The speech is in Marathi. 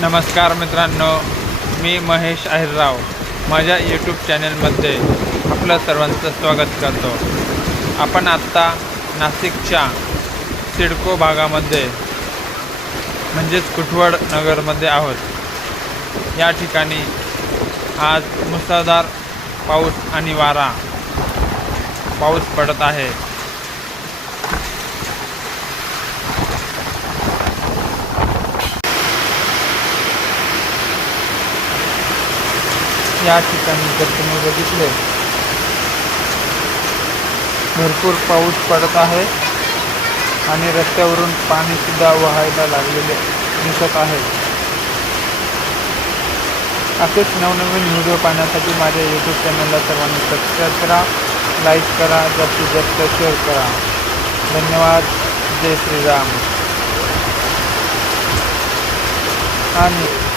नमस्कार मित्रांनो मी महेश अहिरराव. माझ्या यूट्यूब चॅनलमध्ये आपलं सर्वांचं स्वागत करतो. आपण आत्ता नाशिकच्या सिडको भागामध्ये म्हणजेच कुठवड नगरमध्ये आहोत. या ठिकाणी आज मुसळधार पाऊस आणि वारा. पाऊस पडत आहे. या ठिकाणी जर तुम्ही बघितले भरपूर पाऊस पडत आहे आणि रस्त्यावरून पाणी सुद्धा वाहायला लागलेले दिसत आहे. असेच नवनवीन व्हिडिओ पाहण्यासाठी माझ्या यूट्यूब चॅनलला सर्वांनी सबस्क्राईब करा लाईक करा जास्तीत जास्त शेअर करा. धन्यवाद. जय श्रीराम. आणि